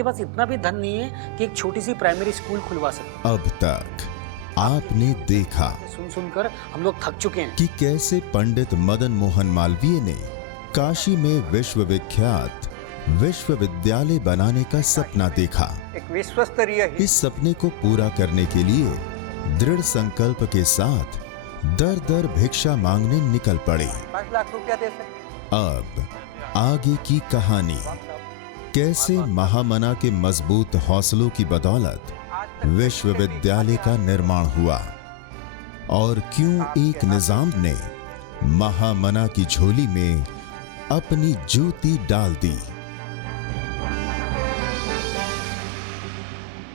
आपके पास इतना भी धन नहीं है कि एक छोटी सी प्राइमरी स्कूल खुलवा सके। अब तक आपने देखा सुन सुनकर हम लोग थक चुके हैं कि कैसे पंडित मदन मोहन मालवीय ने काशी में विश्वविख्यात विश्वविद्यालय बनाने का सपना देखा। एक विश्व स्तरीय इस सपने को पूरा करने के लिए दृढ़ संकल्प के साथ दर दर भिक्षा मांगने निकल पड़े। 5 लाख रुपया दे सकते। अब आगे की कहानी, कैसे महामना के मजबूत हौसलों की बदौलत विश्वविद्यालय का निर्माण हुआ और क्यों एक निजाम ने महामना की झोली में अपनी जूती डाल दी।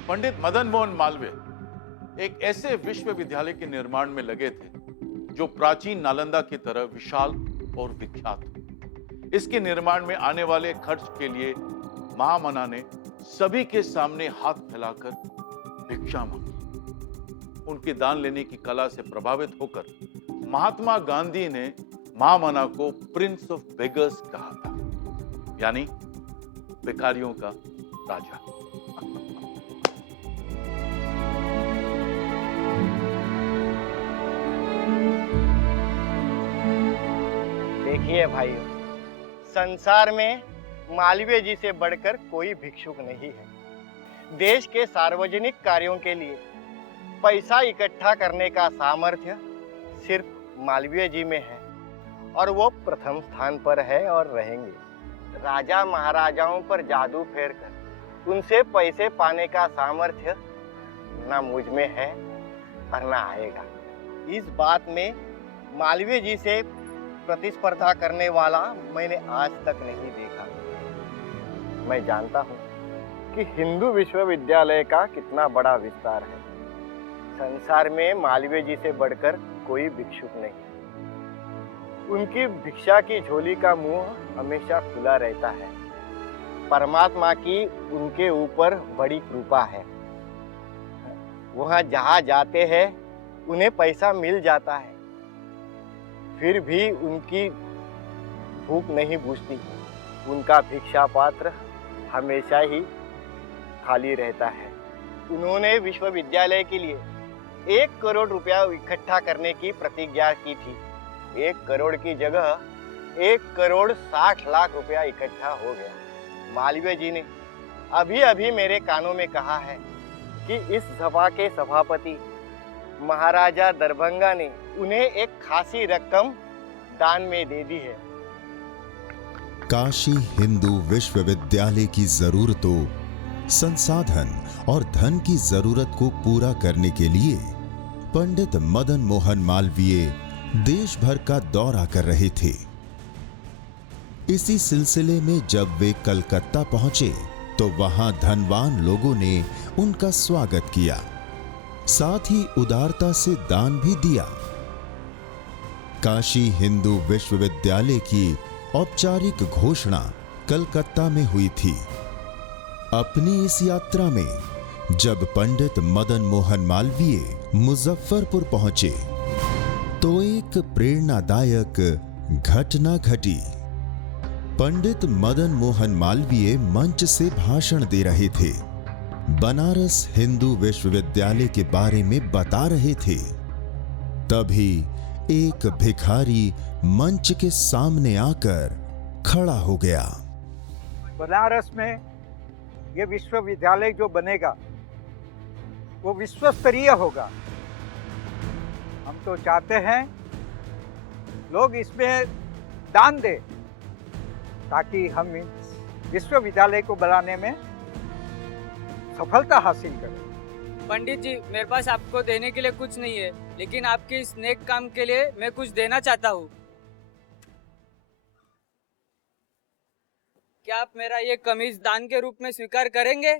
पंडित मदन मोहन मालवीय एक ऐसे विश्वविद्यालय के निर्माण में लगे थे जो प्राचीन नालंदा की तरह विशाल और विख्यात हो। इसके निर्माण में आने वाले खर्च के लिए महामना ने सभी के सामने हाथ फैलाकर भिक्षा मांगी। उनके दान लेने की कला से प्रभावित होकर महात्मा गांधी ने महामना को प्रिंस ऑफ बेगर्स कहा था, यानी भिखारियों का राजा। देखिए भाइयों, संसार में मालवीय जी से बढ़कर कोई भिक्षुक नहीं है। देश के सार्वजनिक कार्यों के लिए पैसा इकट्ठा करने का सामर्थ्य सिर्फ मालवीय जी में है और वो प्रथम स्थान पर है और रहेंगे। राजा महाराजाओं पर जादू फेरकर उनसे पैसे पाने का सामर्थ्य ना मुझ में है और ना आएगा। इस बात में मालवीय जी से प्रतिस्पर्धा करने वाला मैंने आज तक नहीं देखा। मैं जानता हूँ कि हिंदू विश्वविद्यालय का कितना बड़ा विस्तार है। संसार में मालवीय जी से बढ़कर कोई भिक्षुक नहीं। उनकी भिक्षा की झोली का मुंह हमेशा खुला रहता है। परमात्मा की उनके ऊपर बड़ी कृपा है। वहाँ जहाँ जाते हैं उन्हें पैसा मिल जाता है, फिर भी उनकी भूख नहीं बुझती। उनका भिक्षा पात्र हमेशा ही खाली रहता है। उन्होंने विश्वविद्यालय के लिए 1 करोड़ रुपया इकट्ठा करने की प्रतिज्ञा की थी। 1 करोड़ की जगह 1 करोड़ 60 लाख रुपया इकट्ठा हो गया। मालवीय जी ने अभी अभी मेरे कानों में कहा है कि इस सभा के सभापति महाराजा दरभंगा ने उन्हें एक खासी रकम दान में दे दी है। काशी हिंदू विश्वविद्यालय की जरूरतों, संसाधन और धन की जरूरत को पूरा करने के लिए पंडित मदन मोहन मालवीय देश भर का दौरा कर रहे थे। इसी सिलसिले में जब वे कलकत्ता पहुंचे तो वहां धनवान लोगों ने उनका स्वागत किया, साथ ही उदारता से दान भी दिया। काशी हिंदू विश्वविद्यालय की औपचारिक घोषणा कलकत्ता में हुई थी। अपनी इस यात्रा में जब पंडित मदन मोहन मालवीय मुजफ्फरपुर पहुंचे तो एक प्रेरणादायक घटना घटी। पंडित मदन मोहन मालवीय मंच से भाषण दे रहे थे, बनारस हिंदू विश्वविद्यालय के बारे में बता रहे थे। तभी एक भिखारी मंच के सामने आकर खड़ा हो गया। बनारस में ये विश्वविद्यालय जो बनेगा वो विश्व स्तरीय होगा। हम तो चाहते हैं लोग इसमें दान दें ताकि हम इस विश्वविद्यालय को बनाने में सफलता हासिल करें। पंडित जी, मेरे पास आपको देने के लिए कुछ नहीं है, लेकिन आपके इस नेक काम के लिए मैं कुछ देना चाहता हूँ। क्या आप मेरा ये कमीज दान के रूप में स्वीकार करेंगे?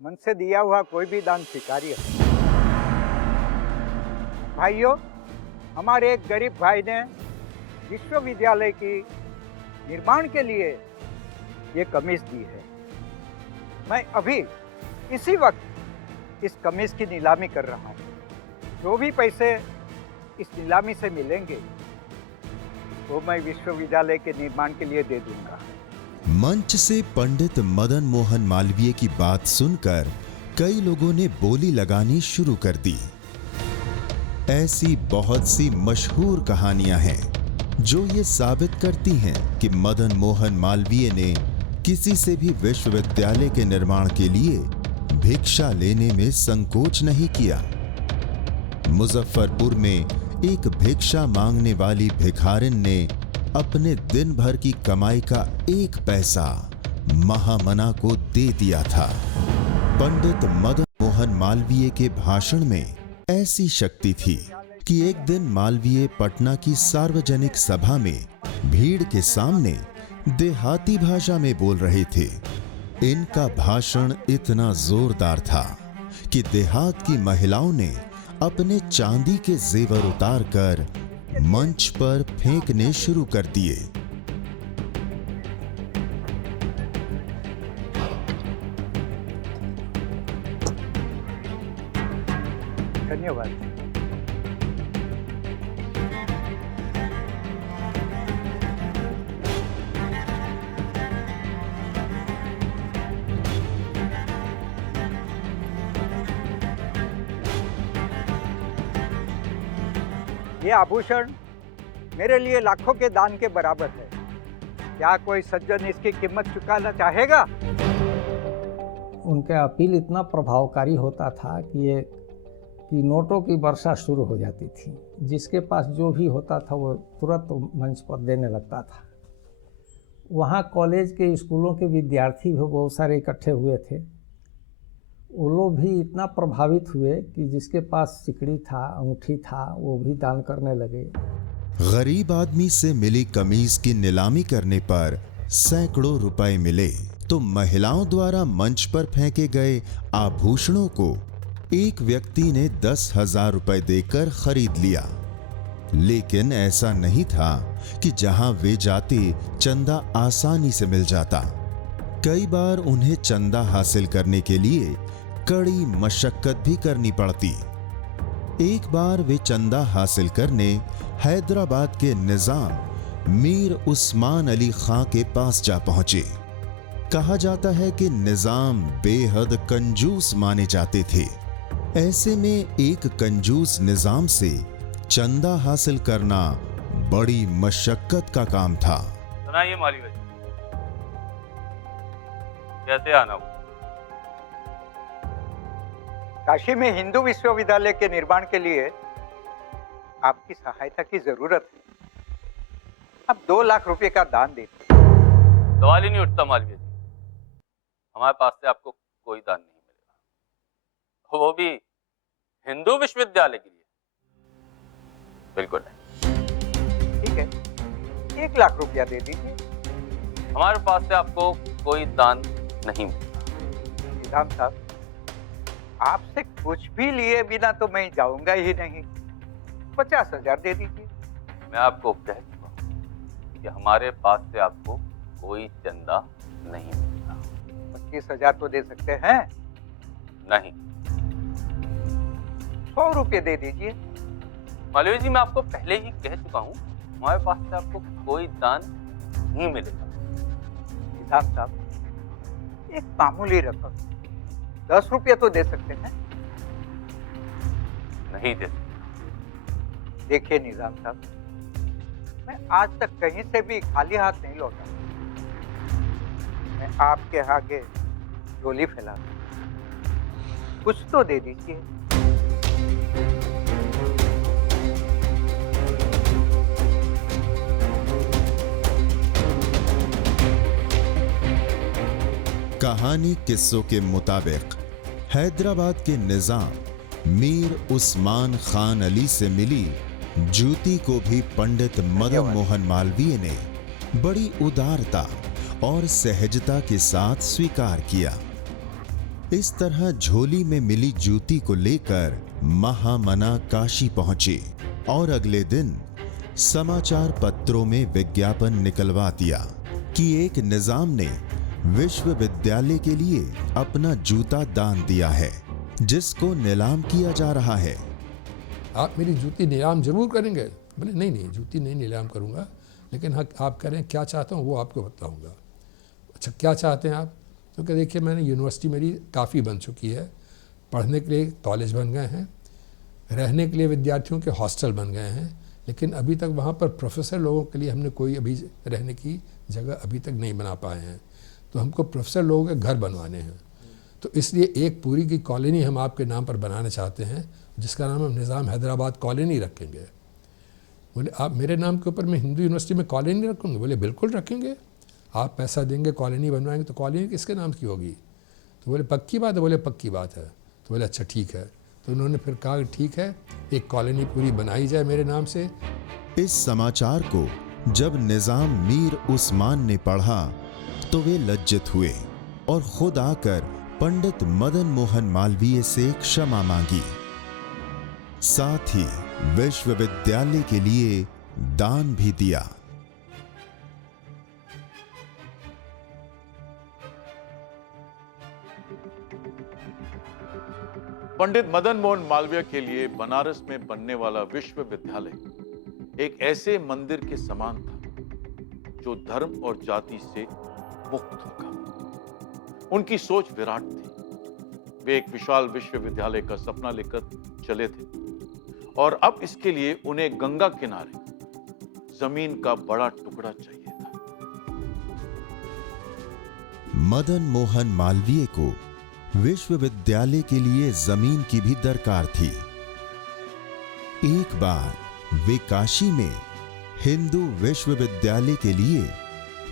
मन से दिया हुआ कोई भी दान स्वीकार्य है। भाइयों, हमारे एक गरीब भाई ने विश्वविद्यालय की निर्माण के लिए ये कमीज दी है। मैं अभी इसी वक्त इस कमीज की नीलामी कर रहा हूँ। जो भी पैसे इस नीलामी से मिलेंगे वो मैं विश्वविद्यालय के निर्माण के लिए दे दूंगा। मंच से पंडित मदन मोहन मालवीय की बात सुनकर कई लोगों ने बोली लगानी शुरू कर दी। ऐसी बहुत सी मशहूर कहानियां हैं जो ये साबित करती हैं कि मदन मोहन मालवीय ने किसी से भी विश्वविद्यालय के निर्माण के लिए भिक्षा लेने में संकोच नहीं किया। मुजफ्फरपुर में एक भिक्षा मांगने वाली भिखारिन ने अपने दिन भर की कमाई का 1 पैसा महामना को दे दिया था। पंडित मदन मोहन मालवीय के भाषण में ऐसी शक्ति थी कि एक दिन मालवीय पटना की सार्वजनिक सभा में भीड़ के सामने देहाती भाषा में बोल रहे थे। इनका भाषण इतना जोरदार था कि देहात की महिलाओं ने अपने चांदी के जेवर उतारकर मंच पर फेंकने शुरू कर दिए। धन्यवाद। ये आभूषण मेरे लिए लाखों के दान के बराबर है। क्या कोई सज्जन इसकी कीमत चुकाना चाहेगा? उनका अपील इतना प्रभावकारी होता था कि नोटों की वर्षा शुरू हो जाती थी। जिसके पास जो भी होता था वो तुरंत मंच पर देने लगता था। वहाँ कॉलेज के स्कूलों के विद्यार्थी भी बहुत सारे इकट्ठे हुए थे। वो लोग भी इतना प्रभावित हुए कि जिसके पास सिकड़ी था, अंगूठी था, वो भी दान करने लगे। गरीब आदमी से मिली कमीज की नीलामी करने पर सैकड़ों रुपए मिले तो महिलाओं द्वारा मंच पर फेंके गए आभूषणों को एक व्यक्ति ने 10,000 रुपए देकर खरीद लिया। लेकिन ऐसा नहीं था कि जहां वे जाते चंदा आसानी से मिल जाता। कई बार उन्हें चंदा हासिल करने के लिए कड़ी मशक्कत भी करनी पड़ती। एक बार वे चंदा हासिल करने हैदराबाद के निजाम मीर उस्मान अली खां के पास जा पहुंचे। कहा जाता है कि निजाम बेहद कंजूस माने जाते थे। ऐसे में एक कंजूस निजाम से चंदा हासिल करना बड़ी मशक्कत का काम था। सुनाइए माली भाई, कैसे आना हो? काशी में हिंदू विश्वविद्यालय के निर्माण के लिए आपकी सहायता की जरूरत है। आप 2 लाख रुपए का दान देते। सवाल ही नहीं उठता मालवीय जी, हमारे पास से आपको कोई दान नहीं मिलेगा, वो भी हिंदू विश्वविद्यालय के लिए। बिल्कुल नहीं। ठीक है, 1 लाख रुपया दे दीजिए। हमारे पास से आपको कोई दान नहीं मिलेगा। निजाम साहब, आपसे कुछ भी लिए बिना तो मैं जाऊंगा ही नहीं। 50,000 दे दीजिए। मैं आपको कह चुका हूं कि हमारे पास से आपको कोई चंदा नहीं मिलेगा। 25,000 तो दे सकते हैं? नहीं। 100 रुपये दे दीजिए। मालवीय जी, मैं आपको पहले ही कह चुका हूं, हमारे पास से आपको कोई दान नहीं मिलेगा। निजाम साहब, एक मामूली रकम 10 रुपये तो दे सकते हैं? नहीं दे सकते। देखिए निजाम साहब, मैं आज तक कहीं से भी खाली हाथ नहीं लौटा। मैं आपके आगे झोली फैला दूं। कुछ तो दे दीजिए। कहानी किस्सों के मुताबिक हैदराबाद के निजाम मीर उस्मान खान अली से मिली जूती को भी पंडित मदन मोहन मालवीय ने बड़ी उदारता और सहजता के साथ स्वीकार किया। इस तरह झोली में मिली जूती को लेकर महामना काशी पहुंचे और अगले दिन समाचार पत्रों में विज्ञापन निकलवा दिया कि एक निजाम ने विश्वविद्यालय के लिए अपना जूता दान दिया है, जिसको नीलाम किया जा रहा है। आप मेरी जूती नीलाम जरूर करेंगे? बोले नहीं, जूती नहीं नीलाम करूंगा, लेकिन हाँ, आप कह रहे हैं क्या चाहता हूँ वो आपको बताऊंगा। अच्छा क्या चाहते हैं आप? तो क्या देखिए मैंने यूनिवर्सिटी मेरी काफ़ी बन चुकी है, पढ़ने के लिए कॉलेज बन गए हैं, रहने के लिए विद्यार्थियों के हॉस्टल बन गए हैं, लेकिन अभी तक वहाँ पर प्रोफेसर लोगों के लिए हमने कोई अभी रहने की जगह अभी तक नहीं बना पाए हैं। तो हमको प्रोफेसर लोगों के घर बनवाने हैं, तो इसलिए एक पूरी की कॉलोनी हम आपके नाम पर बनाना चाहते हैं, जिसका नाम हम निज़ाम हैदराबाद कॉलोनी रखेंगे। बोले आप मेरे नाम के ऊपर मैं हिंदू यूनिवर्सिटी में कॉलोनी रखूँगा? बोले बिल्कुल रखेंगे, आप पैसा देंगे कॉलोनी बनवाएंगे, तो कॉलोनी किसके नाम की होगी? तो बोले पक्की बात है? बोले पक्की बात है। तो बोले अच्छा ठीक है। तो उन्होंने फिर कहा ठीक है, एक कॉलोनी पूरी बनाई जाए मेरे नाम से। इस समाचार को जब निजाम मीर उस्मान ने पढ़ा तो वे लज्जित हुए और खुद आकर पंडित मदन मोहन मालवीय से क्षमा मांगी। साथ ही विश्वविद्यालय के लिए दान भी दिया। पंडित मदन मोहन मालवीय के लिए बनारस में बनने वाला विश्वविद्यालय एक ऐसे मंदिर के समान था जो धर्म और जाति से मुक्त होगा। उनकी सोच विराट थी। वे एक विशाल विश्वविद्यालय का सपना लेकर चले थे और अब इसके लिए उन्हें गंगा किनारे जमीन का बड़ा टुकड़ा चाहिए था। मदन मोहन मालवीय को विश्वविद्यालय के लिए जमीन की भी दरकार थी। एक बार वे काशी में हिंदू विश्वविद्यालय के लिए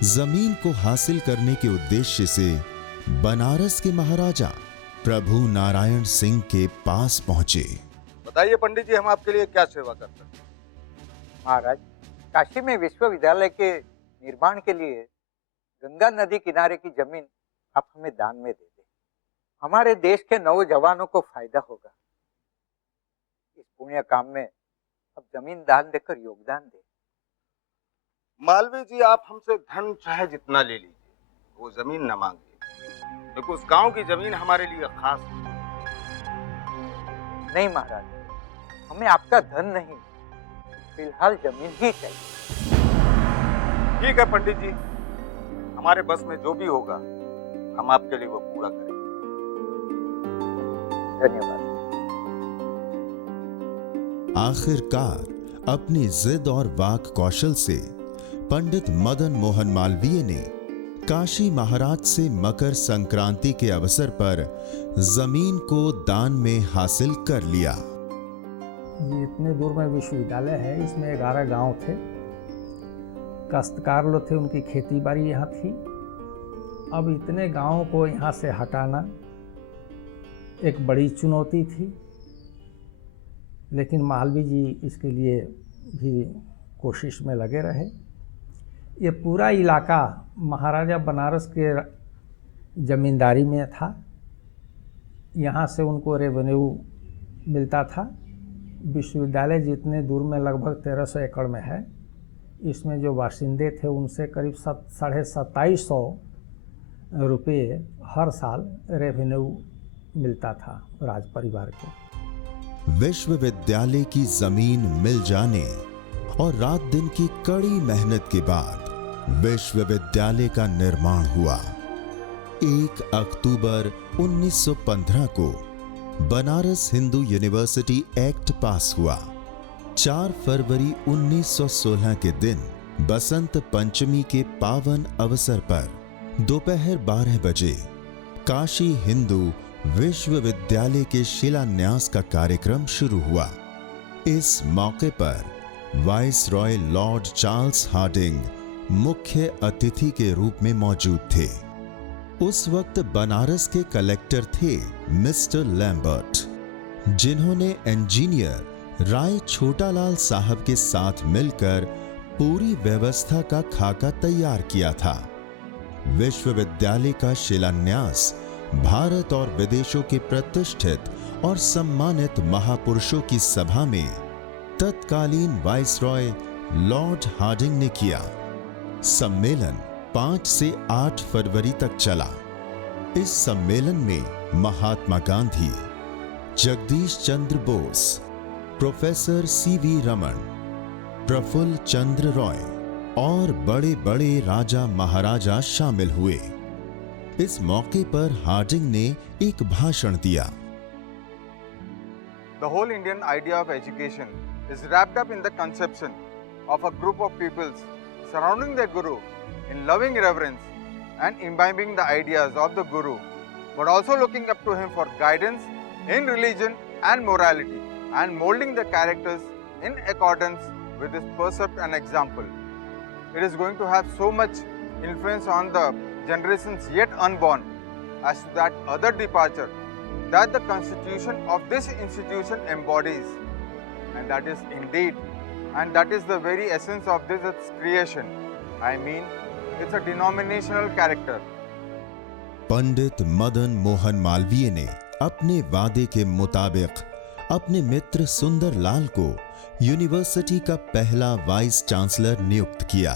जमीन को हासिल करने के उद्देश्य से बनारस के महाराजा प्रभु नारायण सिंह के पास पहुंचे। बताइए पंडित जी, हम आपके लिए क्या सेवा कर सकते हैं? महाराज, काशी में विश्वविद्यालय के निर्माण के लिए गंगा नदी किनारे की जमीन आप हमें दान में दे दें। हमारे देश के नौजवानों को फायदा होगा। इस पुण्य काम में अब जमीन दान देकर योगदान दें। मालवीय जी, आप हमसे धन चाहे जितना ले लीजिए, वो जमीन न मांगिए, क्योंकि उस गांव की जमीन हमारे लिए खास है। नहीं महाराज, हमें आपका धन नहीं, फिलहाल जमीन ही चाहिए। ठीक है पंडित जी, हमारे बस में जो भी होगा हम आपके लिए वो पूरा करेंगे। धन्यवाद। आखिरकार अपनी जिद और वाक कौशल से पंडित मदन मोहन मालवीय ने काशी महाराज से मकर संक्रांति के अवसर पर जमीन को दान में हासिल कर लिया। ये इतने दूर में विश्वविद्यालय है, इसमें 11 गांव थे, काश्तकार लोग थे, उनकी खेती बाड़ी यहाँ थी। अब इतने गांवों को यहाँ से हटाना एक बड़ी चुनौती थी, लेकिन मालवीय जी इसके लिए भी कोशिश में लगे रहे। ये पूरा इलाका महाराजा बनारस के ज़मींदारी में था। यहाँ से उनको रेवेन्यू मिलता था। विश्वविद्यालय जितने दूर में लगभग 1300 एकड़ में है, इसमें जो बाशिंदे थे उनसे करीब 2750 रुपये हर साल रेवेन्यू मिलता था राज परिवार को। विश्वविद्यालय की जमीन मिल जाने और रात दिन की कड़ी मेहनत के बाद विश्वविद्यालय का निर्माण हुआ। 1 अक्टूबर 1915 को बनारस हिंदू यूनिवर्सिटी एक्ट पास हुआ। 4 फरवरी 1916 के दिन बसंत पंचमी के पावन अवसर पर दोपहर 12 बजे काशी हिंदू विश्वविद्यालय के शिलान्यास का कार्यक्रम शुरू हुआ। इस मौके पर वाइसरॉय लॉर्ड चार्ल्स हार्डिंग मुख्य अतिथि के रूप में मौजूद थे। उस वक्त बनारस के कलेक्टर थे मिस्टर लैम्बर्ट, जिन्होंने इंजीनियर राय छोटालाल साहब के साथ मिलकर पूरी व्यवस्था का खाका तैयार किया था। विश्वविद्यालय का शिलान्यास भारत और विदेशों के प्रतिष्ठित और सम्मानित महापुरुषों की सभा में तत्कालीन वाइसरॉय लॉर्ड हार्डिंग ने किया। सम्मेलन 5 से 8 फरवरी तक चला। इस सम्मेलन में महात्मा गांधी, जगदीश चंद्र बोस, प्रोफेसर सीवी रमन, प्रफुल्ल चंद्र रॉय और बड़े बड़े राजा महाराजा शामिल हुए। इस मौके पर हार्डिंग ने एक भाषण दिया। The whole Indian idea of education is wrapped up in the conception of a group of peoples surrounding their guru in loving reverence and imbibing the ideas of the guru, but also looking up to him for guidance in religion and morality, and molding the characters in accordance with his precept and example. It is going to have so much influence on the generations yet unborn as to that other departure that the constitution of this institution embodies, and that is indeed, and that is the very essence of this its creation. I mean, it's a denominational character. Pandit Madan Mohan Malviya ने अपने वादे के मुताबिक अपने मित्र सुंदर लाल को university का पहला वाइस चांसलर नियुक्त किया।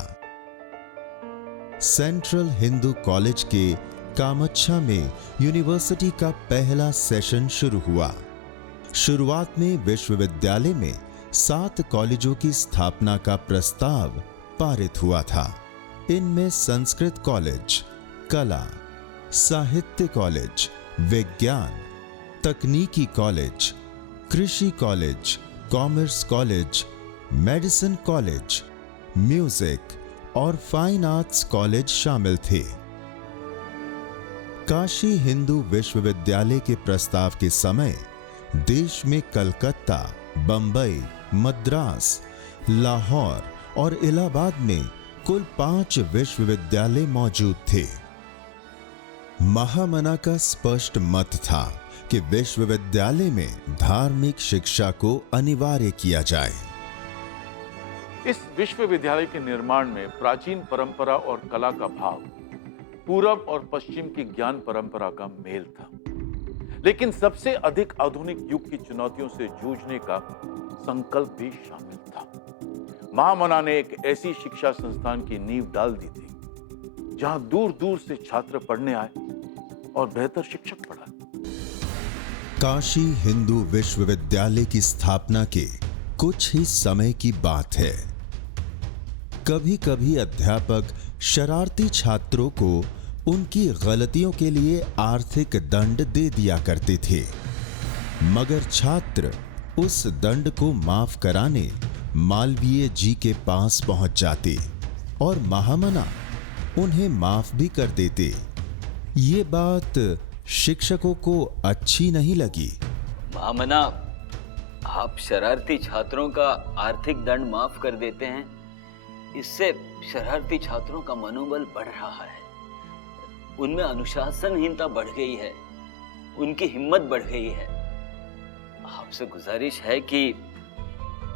सेंट्रल हिंदू कॉलेज के कामच्छा में यूनिवर्सिटी का पहला सेशन शुरू हुआ। शुरुआत में विश्वविद्यालय में 7 कॉलेजों की स्थापना का प्रस्ताव पारित हुआ था। इनमें संस्कृत कॉलेज, कला, साहित्य कॉलेज, विज्ञान, तकनीकी कॉलेज, कृषि college, commerce college, medicine college, music और फाइन आर्ट्स कॉलेज शामिल थे। काशी हिंदू विश्वविद्यालय के प्रस्ताव के समय देश में कलकत्ता, बंबई, मद्रास, लाहौर और इलाहाबाद में कुल 5 विश्वविद्यालय मौजूद थे। महामना का स्पष्ट मत था कि विश्वविद्यालय में धार्मिक शिक्षा को अनिवार्य किया जाए। इस विश्वविद्यालय के निर्माण में प्राचीन परंपरा और कला का भाव, पूरब और पश्चिम की ज्ञान परंपरा का मेल था, लेकिन सबसे अधिक आधुनिक युग की चुनौतियों से जूझने का संकल्प भी शामिल था। महामना ने एक ऐसी शिक्षा संस्थान की नींव डाल दी थी जहां दूर दूर से छात्र पढ़ने आए और बेहतर शिक्षक पढ़ाए। काशी हिंदू विश्वविद्यालय की स्थापना के कुछ ही समय की बात है। कभी कभी अध्यापक शरारती छात्रों को उनकी गलतियों के लिए आर्थिक दंड दे दिया करते थे, मगर छात्र उस दंड को माफ कराने मालवीय जी के पास पहुंच जाते और महामना उन्हें माफ भी कर देते। ये बात शिक्षकों को अच्छी नहीं लगी। महामना, आप शरारती छात्रों का आर्थिक दंड माफ कर देते हैं, इससे शरारती छात्रों का मनोबल बढ़ रहा है, उनमें अनुशासनहीनता बढ़ गई है, उनकी हिम्मत बढ़ गई है। आपसे गुजारिश है कि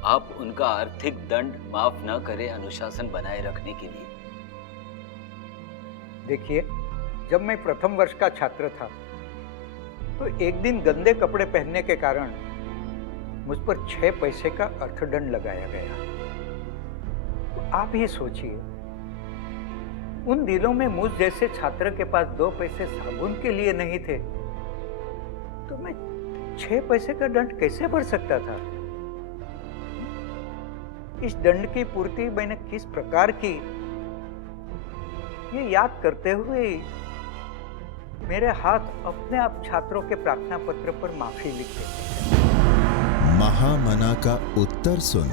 आप उनका आर्थिक दंड माफ ना करें, अनुशासन बनाए रखने के लिए। देखिए, जब मैं प्रथम वर्ष का छात्र था तो एक दिन गंदे कपड़े पहनने के कारण मुझ पर 6 पैसे का अर्थदंड लगाया गया। तो आप ही सोचिए, उन दिनों में मुझ जैसे छात्र के पास 2 पैसे साबुन के लिए नहीं थे, तो मैं 6 पैसे का दंड कैसे भर सकता था? इस दंड की पूर्ति मैंने किस प्रकार की, ये याद करते हुए मेरे हाथ अपने आप छात्रों के प्रार्थना पत्र पर माफी लिखे। महामना का उत्तर सुन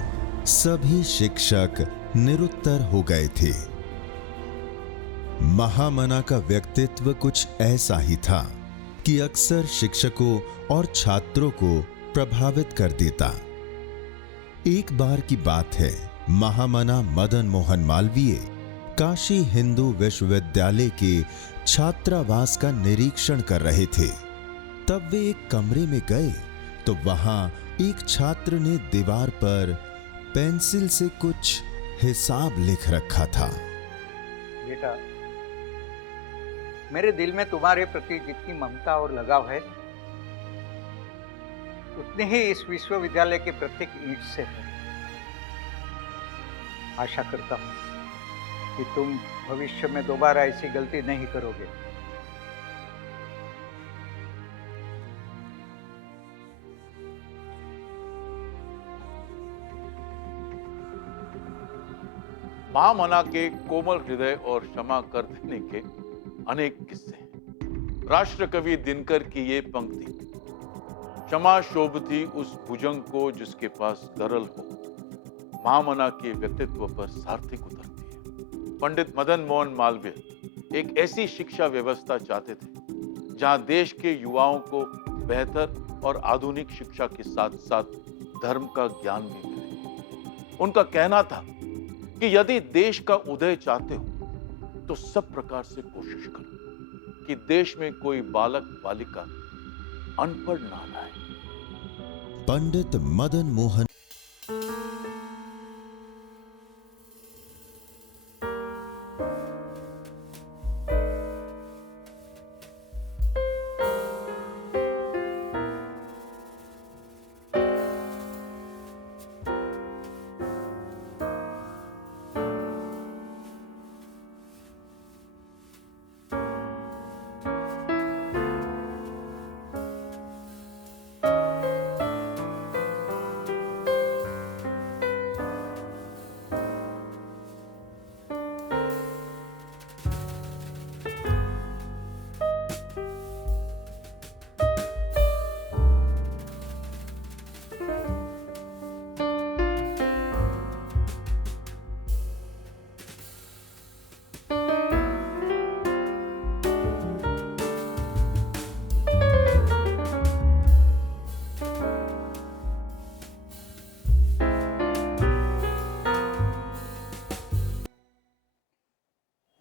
सभी शिक्षक निरुत्तर हो गए थे। महामना का व्यक्तित्व कुछ ऐसा ही था कि अक्सर शिक्षकों और छात्रों को प्रभावित कर देता। एक बार की बात है, महामना मदन मोहन मालवीय काशी हिंदू विश्वविद्यालय के छात्रावास का निरीक्षण कर रहे थे। तब वे एक कमरे में गए तो वहां एक छात्र ने दीवार पर पेंसिल से कुछ हिसाब लिख रखा था। बेटा, मेरे दिल में तुम्हारे प्रति जितनी ममता और लगाव है, उतनी ही इस विश्वविद्यालय के प्रत्येक ईंट से है। आशा करता हूं कि तुम भविष्य में दोबारा ऐसी गलती नहीं करोगे। महामना के कोमल हृदय और क्षमा कर देने के अनेक किस्से हैं। राष्ट्रकवि दिनकर की ये पंक्ति, क्षमा शोभती उस भुजंग को जिसके पास गरल हो, महामना के व्यक्तित्व पर सार्थक उतरती है। पंडित मदन मोहन मालवीय एक ऐसी शिक्षा व्यवस्था चाहते थे जहां देश के युवाओं को बेहतर और आधुनिक शिक्षा के साथ साथ धर्म का ज्ञान भी मिले। उनका कहना था कि यदि देश का उदय चाहते हो तो सब प्रकार से कोशिश करो कि देश में कोई बालक बालिका अनपढ़ ना रहे। पंडित मदन मोहन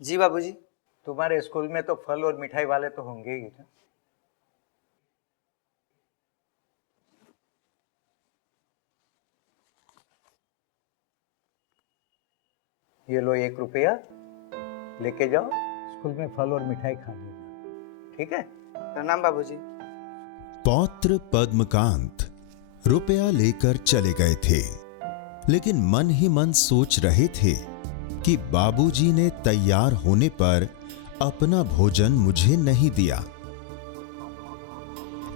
जी बाबूजी। तुम्हारे स्कूल में तो फल और मिठाई वाले तो होंगे ही ना। ये लो 1 रुपया, लेके जाओ, स्कूल में फल और मिठाई खा लेना, ठीक है? प्रणाम बाबूजी। पौत्र पद्मकांत रुपया लेकर चले गए थे, लेकिन मन ही मन सोच रहे थे कि बाबूजी ने तैयार होने पर अपना भोजन मुझे नहीं दिया।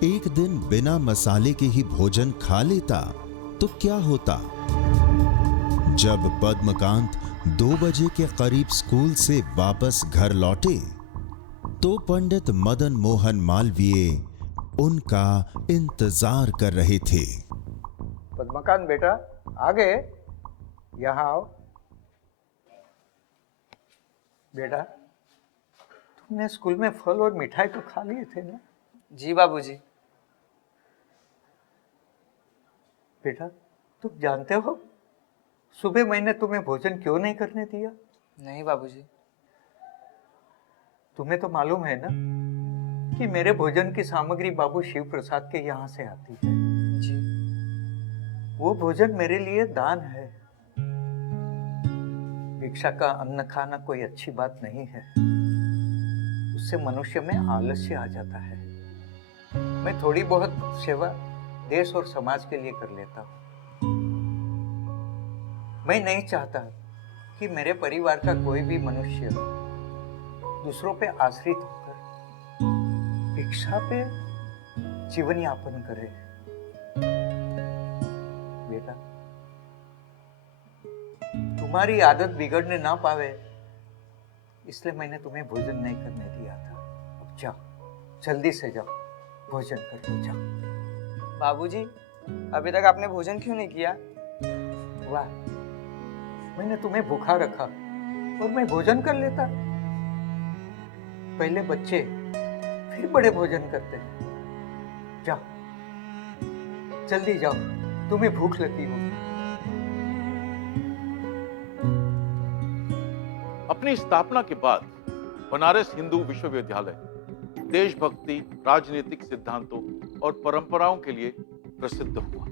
एक दिन बिना मसाले के ही भोजन खा लेता तो क्या होता। जब पद्मकांत 2 बजे के करीब स्कूल से वापस घर लौटे तो पंडित मदन मोहन मालवीय उनका इंतजार कर रहे थे। पद्मकांत बेटा, आ गए? यहाँ आओ। बेटा, तुमने स्कूल में फल और मिठाई तो खा लिए थे ना? जी बाबूजी। बेटा, तुम जानते हो सुबह मैंने तुम्हें भोजन क्यों नहीं करने दिया? नहीं बाबूजी। तुम्हें तो मालूम है ना कि मेरे भोजन की सामग्री बाबू शिव प्रसाद के यहाँ से आती है। जी। वो भोजन मेरे लिए दान है। भिक्षा का अन्न खाना कोई अच्छी बात नहीं है, उससे मनुष्य में आलस्य आ जाता है। मैं थोड़ी बहुत सेवा देश और समाज के लिए कर लेता हूँ। मैं नहीं चाहता कि मेरे परिवार का कोई भी मनुष्य दूसरों पे आश्रित होकर भिक्षा पे जीवन यापन करे। बेटा, तुम्हारी आदत बिगड़ने ना पावे इसलिए मैंने तुम्हें भोजन नहीं करने दिया था। अब जाओ, जल्दी से जाओ, भोजन कर लो, जाओ। बाबूजी, अभी तक आपने भोजन क्यों नहीं किया? वाह, मैंने तुम्हें भूखा रखा और मैं भोजन कर लेता। पहले बच्चे फिर बड़े भोजन करते हैं। जाओ, जल्दी जाओ, तुम्हें भूख लगी होगी। अपनी स्थापना के बाद बनारस हिंदू विश्वविद्यालय देशभक्ति, राजनीतिक सिद्धांतों और परंपराओं के लिए प्रसिद्ध हुआ।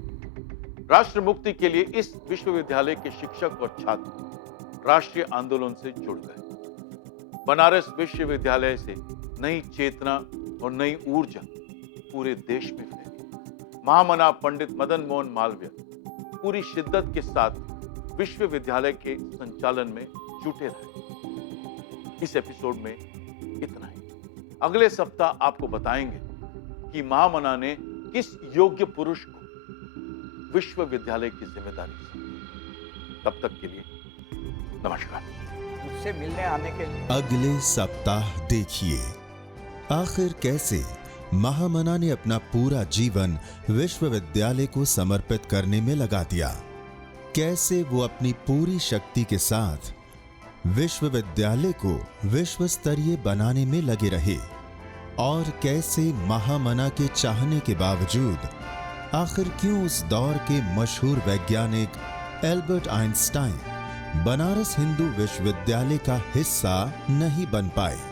राष्ट्र मुक्ति के लिए इस विश्वविद्यालय के शिक्षक और छात्र राष्ट्रीय आंदोलन से जुड़ गए। बनारस विश्वविद्यालय से नई चेतना और नई ऊर्जा पूरे देश में फैली। महामना पंडित मदन मोहन मालवीय पूरी शिद्दत के साथ विश्वविद्यालय के संचालन में जुटे रहे। इस एपिसोड में इतना ही। अगले सप्ताह आपको बताएंगे कि महामना ने किस योग्य पुरुष को विश्वविद्यालय की जिम्मेदारी सौंपी। तब तक के लिए नमस्कार। मुझसे मिलने आने के लिए अगले सप्ताह देखिए आखिर कैसे महामना ने अपना पूरा जीवन विश्वविद्यालय को समर्पित करने में लगा दिया, कैसे वो अपनी पूरी शक्ति के साथ विश्वविद्यालय को विश्व स्तरीय बनाने में लगे रहे, और कैसे महामना के चाहने के बावजूद आखिर क्यों उस दौर के मशहूर वैज्ञानिक एल्बर्ट आइंस्टाइन बनारस हिंदू विश्वविद्यालय का हिस्सा नहीं बन पाए।